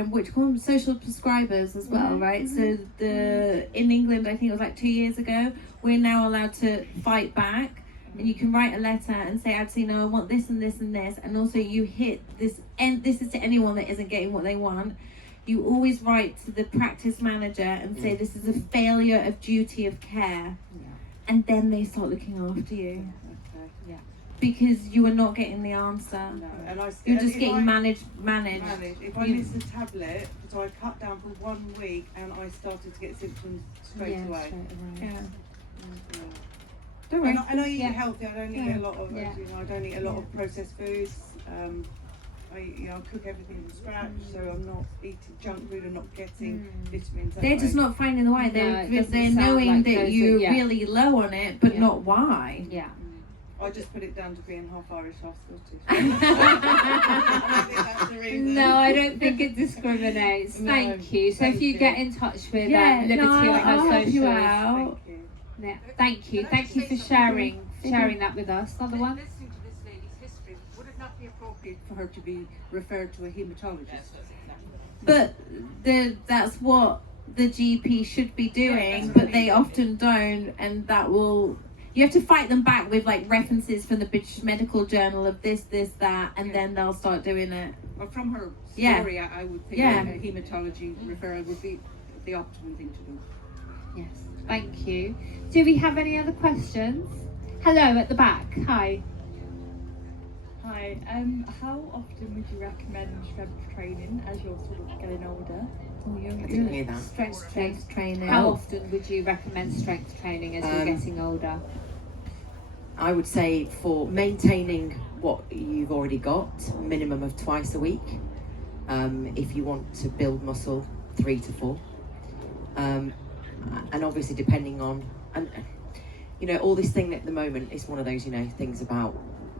what you call them, social prescribers as well, right? So in England, I think it was like 2 years ago, we're now allowed to fight back, and you can write a letter and say, actually, no, I want this and this and this, and also you hit this. And this is to anyone that isn't getting what they want. You always write to the practice manager and say this is a failure of duty of care, and then they start looking after you. Okay. Yeah. Because you are not getting the answer. No. And You're just getting managed. If I miss a tablet, so I cut down for 1 week and I started to get symptoms straight away. Yeah. Yeah. Don't worry. And I eat healthy. I don't eat a lot of, Yeah. I don't eat a lot of processed foods. I cook everything from scratch, so I'm not eating junk food and not getting vitamins. They're just not finding the why. They're doesn't knowing sound like that those you're are- really low on it, but Yeah. not why. Yeah. I just put it down to being half Irish, half Scottish. I think that's the reason. No, I don't think it discriminates. No, Thank you. So thank if you you. get in touch with Yeah, Liberty no, on I'll her help you socials. out. Thank you. Yeah, thank you. Thank you for sharing that with us. Another one. Listening to this lady's history, would it not be appropriate for her to be referred to a haematologist? But that's what the GP should be doing, that's what but I they mean. often don't, and that will. You have to fight them back with like references from the British Medical Journal of this, that, and then they'll start doing it. Well, from her Yeah. story, I would think Yeah. a haematology referral would be the optimum thing to do. Yes. Thank you. Do we have any other questions? Hello at the back. Hi. Hi, how often would you recommend strength training as you're sort of getting older? I didn't hear that. Strength training. How often would you recommend strength training as you're getting older? I would say for maintaining what you've already got, minimum of twice a week. If you want to build muscle, 3 to 4. And obviously depending on, and all this thing at the moment is one of those, things about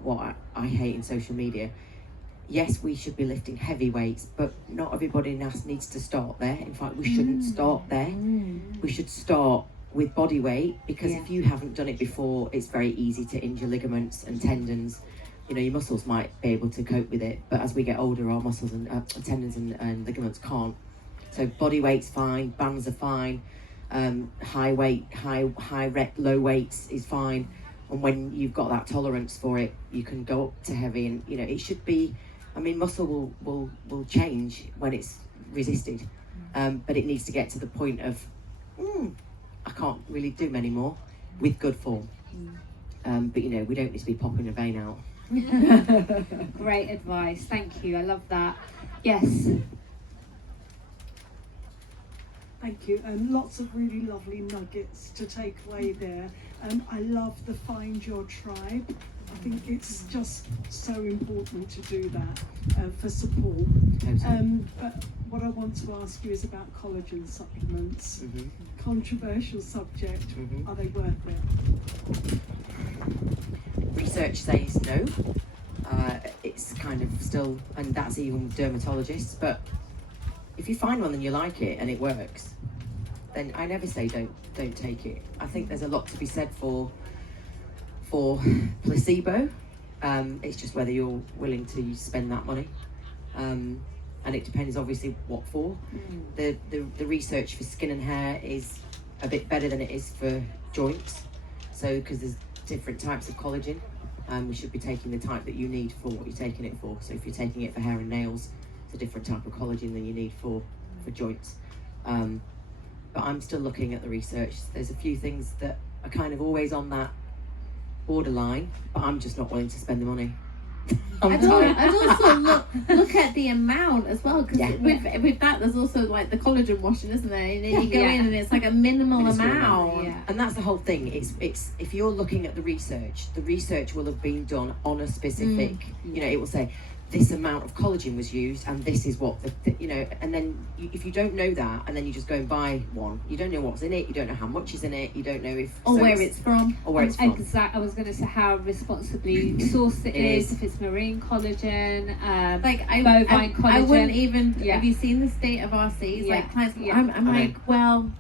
what I hate in social media. Yes, we should be lifting heavy weights, but not everybody needs to start there. In fact, we shouldn't start there. We should start with body weight, because if you haven't done it before, it's very easy to injure ligaments and tendons. Your muscles might be able to cope with it, but as we get older, our muscles and tendons and ligaments can't. So body weight's fine, bands are fine, high weight, high rep, low weights is fine. And when you've got that tolerance for it, you can go up to heavy, and it should be. Muscle will change when it's resisted, but it needs to get to the point of I can't really do many more with good form. But we don't need to be popping a vein out. Great advice. Thank you. I love that. Yes. Thank you. Lots of really lovely nuggets to take away there. I love the Find Your Tribe. I think it's just so important to do that for support. But what I want to ask you is about collagen supplements. Controversial subject. Are they worth it? Research says no. It's kind of still, and that's even with dermatologists, but if you find one and you like it and it works, then I never say don't take it. I think there's a lot to be said for placebo. It's just whether you're willing to spend that money, and it depends obviously what for. The research for skin and hair is a bit better than it is for joints, so because there's different types of collagen, we should be taking the type that you need for what you're taking it for. So if you're taking it for hair and nails, it's a different type of collagen than you need for joints. But I'm still looking at the research. There's a few things that are kind of always on that borderline, but I'm just not willing to spend the money. I'd also look at the amount as well, because with that there's also like the collagen washing, isn't there? And then you go in and it's like a minimal amount. Yeah. And that's the whole thing. It's if you're looking at the research will have been done on a specific. It will say this amount of collagen was used, and this is what you know. And then if you don't know that, and then you just go and buy one, you don't know what's in it, you don't know how much is in it, you don't know if where it's from, or where it's from. Exactly. I was going to say how responsibly sourced it is. If it's marine collagen, bovine collagen. I wouldn't even. Have you seen the state of our seas? Like clients, I'm like, well,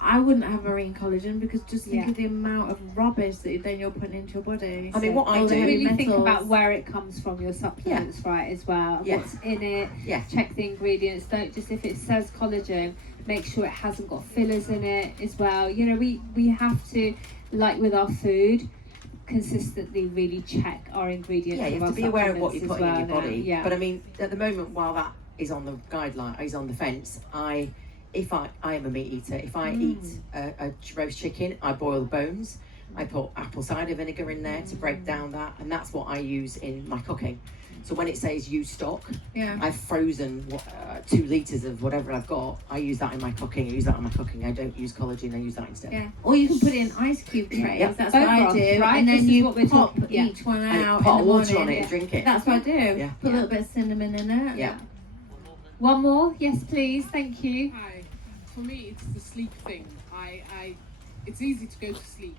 I wouldn't have marine collagen because just think of the amount of rubbish that then you're putting into your body. I mean, what I do, really think about where it comes from, your supplements, right, as well. What's in it. Check the ingredients. Don't just, if it says collagen, make sure it hasn't got fillers in it as well. You know, we have to, like with our food, consistently really check our ingredients. Yeah, you have to be aware of what you're putting in your body. But I mean, at the moment, while that is on the guideline, is on the fence, I am a meat eater. If I eat a roast chicken, I boil the bones. I put apple cider vinegar in there to break down that, and that's what I use in my cooking. So when it says use stock, I've frozen 2 litres of whatever I've got. I use that in my cooking. I use that in my cooking. I don't use collagen. I use that instead. Yeah. Or you can put it in ice cube trays. That's what I do. Right? And then you pop each one out. Put water on it and drink it. That's what I do. Yeah. Put a little bit of cinnamon in it. Yeah. One more, yes, please. Thank you. Hi. For me, it's the sleep thing. It's easy to go to sleep,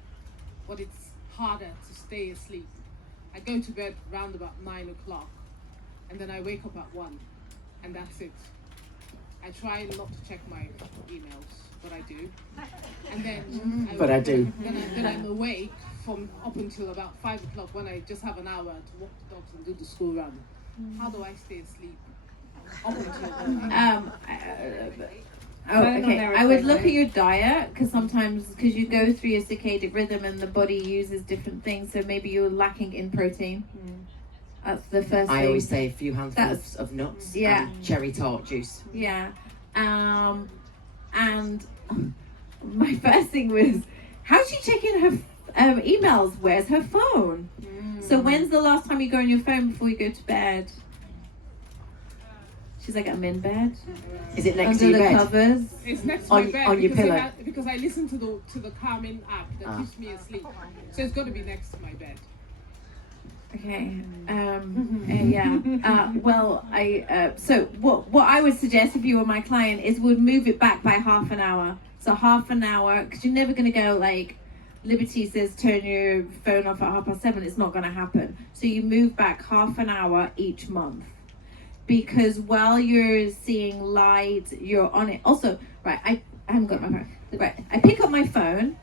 but it's harder to stay asleep. I go to bed round about 9 o'clock, and then I wake up at 1, and that's it. I try not to check my emails, but I do. And then Then I'm awake from up until about 5 o'clock when I just have an hour to walk the dogs and do the school run. How do I stay asleep up until okay. I would look at your diet because sometimes you go through your circadian rhythm and the body uses different things, so maybe you're lacking in protein. That's the first thing. I always say a few handfuls of nuts and cherry tart juice. Yeah. And my first thing was, how's she checking her emails? Where's her phone? So when's the last time you go on your phone before you go to bed? She's like, I'm in bed. Is it next under to your the bed? Covers. It's next to my bed on your pillow. Because I listen to the calming app that keeps me asleep. So it's got to be next to my bed. Okay. So what I would suggest if you were my client is would move it back by half an hour. So half an hour, because you're never going to go like Liberty says turn your phone off at 7:30. It's not going to happen. So you move back half an hour each month. Because while you're seeing light, you're on it. Also, right, I haven't got my phone. Right, I pick up my phone.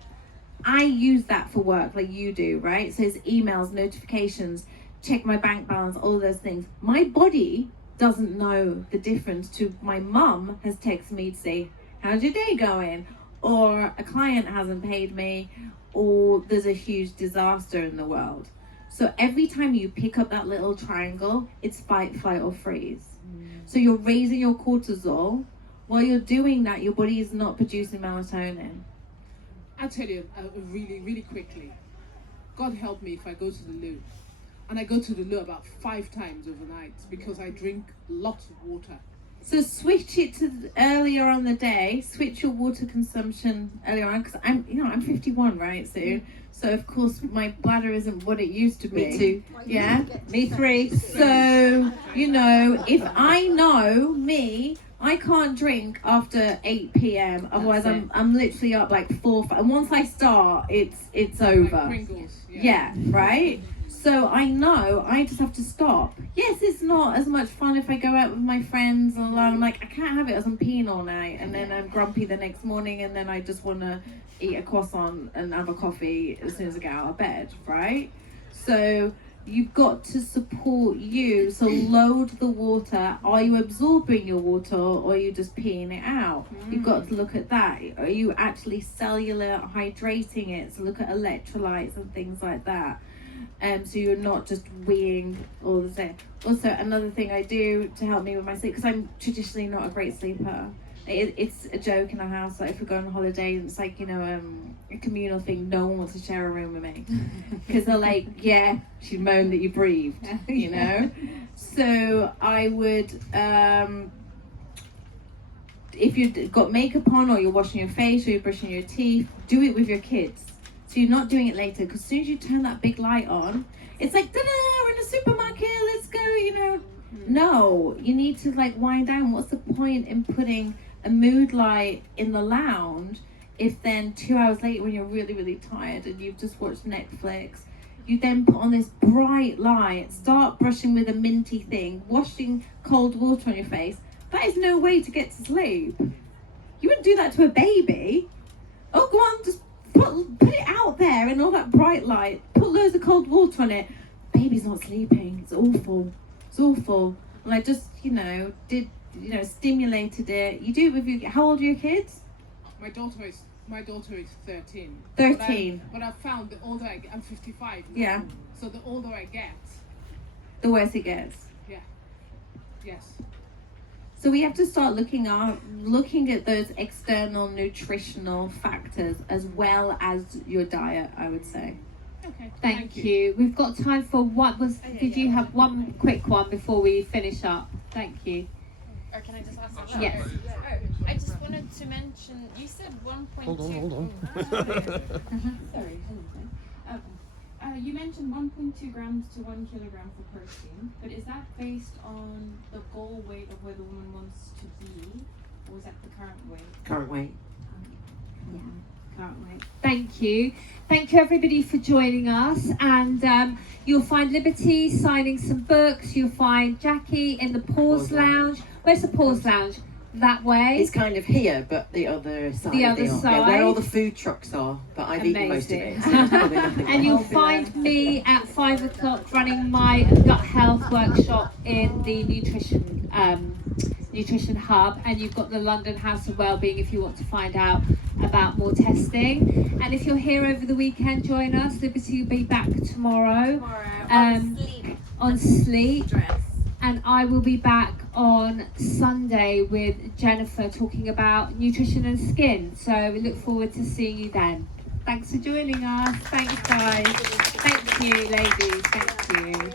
I use that for work like you do, right? So it's emails, notifications, check my bank balance, all of those things. My body doesn't know the difference to my mum has texted me to say, how's your day going? Or a client hasn't paid me, or there's a huge disaster in the world. So every time you pick up that little triangle, it's fight, flight, or freeze. So you're raising your cortisol. While you're doing that, your body is not producing melatonin. I'll tell you really, really quickly. God help me if I go to the loo. And I go to the loo about 5 times overnight because I drink lots of water. So switch it to earlier on the day. Switch your water consumption earlier on, because I'm 51, right? So of course my bladder isn't what it used to be. Me too. Yeah, me 3. So if I know me, I can't drink after 8 p.m. Otherwise, I'm literally up like 4. And once I start, it's over. Like Pringles, yeah, right. So I know I just have to stop. Yes, it's not as much fun if I go out with my friends alone. I'm like, I can't have it as I'm peeing all night, and then I'm grumpy the next morning, and then I just want to eat a croissant and have a coffee as soon as I get out of bed, right? So you've got to support you. So load the water. Are you absorbing your water, or are you just peeing it out? You've got to look at that. Are you actually cellular hydrating it? So look at electrolytes and things like that. So you're not just weeing all the time. Also, another thing I do to help me with my sleep, because I'm traditionally not a great sleeper. It's a joke in our house, like if we go on holiday, it's like, a communal thing. No one wants to share a room with me. Because they're like, yeah, she'd moan that you breathed, So I would, if you've got makeup on, or you're washing your face, or you're brushing your teeth, do it with your kids. So you're not doing it later, because as soon as you turn that big light on, it's like, ta-da, we're in a supermarket, let's go, no, you need to like wind down. What's the point in putting a mood light in the lounge if then 2 hours later when you're really, really tired and you've just watched Netflix, you then put on this bright light, start brushing with a minty thing, washing cold water on your face? That is no way to get to sleep. You wouldn't do that to a baby. Oh, go on, just put it out there in all that bright light. Put loads of cold water on it. Baby's not sleeping. It's awful. It's awful. And I just, stimulated it. You do it with your, how old are your kids? My daughter is 13. 13. But I've found the older I get, I'm 55 now. Yeah. So the older I get, The worse it gets. yeah. Yes. So we have to start looking at those external nutritional factors as well as your diet, I would say. Okay. Thank you. We've got time for did you have one quick one before we finish up? Thank you. Or can I just ask a Yes. I just wanted to mention, you said 1.2. Hold on. Sorry. You mentioned 1.2 grams to 1 kilogram for protein, but is that based on the goal weight of where the woman wants to be, or is that the current weight? Current weight. Can't wait. Thank you. Thank you everybody for joining us, and you'll find Liberty signing some books. You'll find Jackie in the Pause Lounge. Where's the Pause Lounge? That way. It's kind of here, but the other side. The of other Yeah, side. where all the food trucks are, but I've eaten most of it. Amazing. So there's probably nothing And you'll left. find me at 5 o'clock running my gut health workshop in the nutrition hub, and you've got the London House of Wellbeing if you want to find out about more testing. And if you're here over the weekend, join us. Liberty will be back tomorrow on sleep. And I will be back on Sunday with Jennifer talking about nutrition and skin. So we look forward to seeing you then. Thanks for joining us. Thanks, guys. Thank you, ladies. Thank you.